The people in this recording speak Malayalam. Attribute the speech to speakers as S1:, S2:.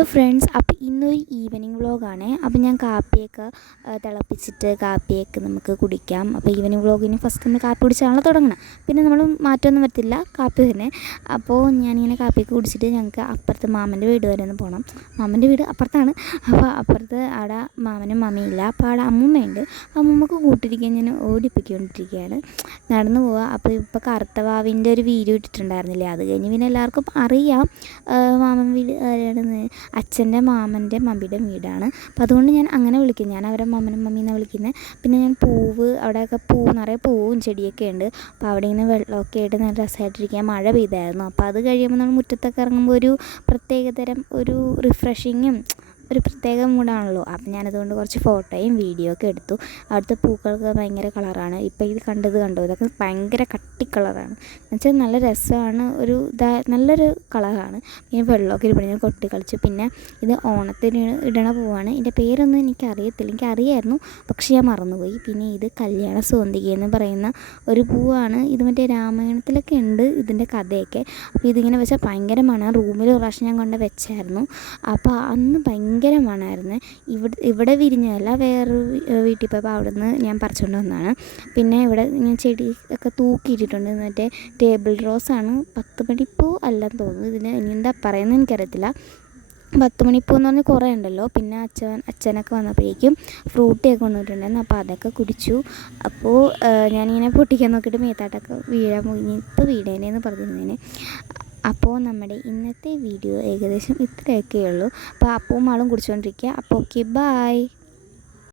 S1: hello friends ഇന്നൊരു ഈവനിങ് വ്ളോഗാണ് അപ്പോൾ ഞാൻ കാപ്പിയൊക്കെ തിളപ്പിച്ചിട്ട് കാപ്പിയൊക്കെ നമുക്ക് കുടിക്കാം. അപ്പോൾ ഈവനിങ് വ്ളോഗിന് ഫസ്റ്റ് നമ്മൾ കാപ്പി കുടിച്ചാണല്ലോ തുടങ്ങണം. പിന്നെ നമ്മൾ മാറ്റമൊന്നും വരത്തില്ല കാപ്പി തന്നെ. അപ്പോൾ ഞാനിങ്ങനെ കാപ്പിയൊക്കെ കുടിച്ചിട്ട് ഞങ്ങൾക്ക് അപ്പുറത്ത് മാമന്റെ വീട് വരെ ഒന്ന് പോകണം മാമന്റെ വീട് അപ്പുറത്താണ്. അപ്പോൾ അപ്പുറത്ത് അവിടെ മാമനും മാമയില്ല അപ്പോൾ അവിടെ അമ്മൂമ്മയുണ്ട്. അമ്മൂമ്മക്ക് കൂട്ടിരിക്കാൻ ഞാൻ ഓടിപ്പിക്കൊണ്ടിരിക്കുകയാണ്. നടന്നു പോവുക അപ്പോൾ ഇപ്പോൾ കറുത്തവാവിന്റെ ഒരു വീഡിയോ ഇട്ടിട്ടുണ്ടായിരുന്നില്ലേ? അത് കഴിഞ്ഞ് പിന്നെ എല്ലാവർക്കും അറിയാം. മാമൻ വീട് അച്ഛന്റെ മാമന്റെ മമ്മിയുടെ വീടാണ്. അപ്പോൾ അതുകൊണ്ട് ഞാൻ അങ്ങനെ വിളിക്കും. ഞാൻ അവരെ മാമനും മമ്മീന്നാണ് വിളിക്കുന്നത് പിന്നെ ഞാൻ പൂവ് അവിടെയൊക്കെ പൂ നിറയെ പൂവും ചെടിയൊക്കെ ഉണ്ട്. അപ്പോൾ അവിടെ ഇങ്ങനെ വെള്ളമൊക്കെ ആയിട്ട് നല്ല രസമായിട്ടിരിക്കുക മഴ പെയ്തായിരുന്നു. അപ്പോൾ അത് കഴിയുമ്പോൾ നമ്മൾ മുറ്റത്തൊക്കെ ഇറങ്ങുമ്പോൾ ഒരു പ്രത്യേകതരം ഒരു റിഫ്രഷിങ്ങും ഒരു പ്രത്യേക മൂഡാണല്ലോ. അപ്പം ഞാനതുകൊണ്ട് കുറച്ച് ഫോട്ടോയും വീഡിയോ ഒക്കെ എടുത്തു. അവിടുത്തെ പൂക്കൾക്ക് ഭയങ്കര കളറാണ്. ഇപ്പോൾ ഇത് കണ്ടത് കണ്ടോ? ഇതൊക്കെ ഭയങ്കര കട്ടി കളറാണ്. എന്നുവെച്ചാൽ നല്ല രസമാണ്. ഒരു ഇതാ നല്ലൊരു കളറാണ്. പിന്നെ വെള്ളമൊക്കെ ഇരുപടി കൊട്ടി കളിച്ചു. പിന്നെ ഇത് ഓണത്തിന് ഇടണ പൂവാണ്. ഇതിന്റെ പേരൊന്നും എനിക്ക് അറിയത്തില്ല എനിക്ക് അറിയായിരുന്നു പക്ഷേ ഞാൻ മറന്നുപോയി. പിന്നെ ഇത് കല്യാണ സോന്തിക എന്ന് പറയുന്ന ഒരു പൂവാണ്. ഇത് മറ്റേ രാമായണത്തിലൊക്കെ ഉണ്ട് ഇതിന്റെ കഥയൊക്കെ. അപ്പോൾ ഇതിങ്ങനെ വെച്ചാൽ ഭയങ്കര മണം റൂമിൽ പ്രാവശ്യം ഞാൻ കൊണ്ട് വെച്ചായിരുന്നു. അപ്പോൾ അന്ന് ഭയങ്കര മണമായിരുന്നു ഇവിടെ ഇവിടെ വിരിഞ്ഞതല്ല വേറൊരു വീട്ടിൽ പോയപ്പോൾ അവിടെ നിന്ന് ഞാൻ പറിച്ചുകൊണ്ട് വന്നതാണ്. പിന്നെ ഇവിടെ ഞാൻ ചെടി ഒക്കെ തൂക്കിയിട്ടിട്ടുണ്ട്. മറ്റേ ടേബിൾ റോസാണ് പത്ത് മണിപ്പൂ അല്ലെന്ന് തോന്നുന്നു. ഇതിന് ഇനി എന്താ പറയുന്നത് എനിക്കറിയത്തില്ല. പത്ത് മണിപ്പൂ എന്ന് പറഞ്ഞാൽ കുറേ ഉണ്ടല്ലോ. പിന്നെ അച്ഛൻ അച്ഛനൊക്കെ വന്നപ്പോഴേക്കും ഫ്രൂട്ടിയൊക്കെ കൊണ്ടുപോയിട്ടുണ്ടായിരുന്നു അപ്പോൾ അതൊക്കെ കുടിച്ചു. അപ്പോൾ ഞാനിങ്ങനെ പൊട്ടിക്കാൻ നോക്കിയിട്ട് മേത്താട്ടൊക്കെ വീഴാൻ പോയി ഇപ്പോൾ വീടേനെന്ന് പറഞ്ഞിരുന്നേനെ. അപ്പോൾ നമ്മുടെ ഇന്നത്തെ വീഡിയോ ഏകദേശം ഇത്രയൊക്കെയുള്ളൂ അപ്പോൾ അപ്പവും ആളും കുടിച്ചുകൊണ്ടിരിക്കുക അപ്പോൾ ഓക്കെ ബായ്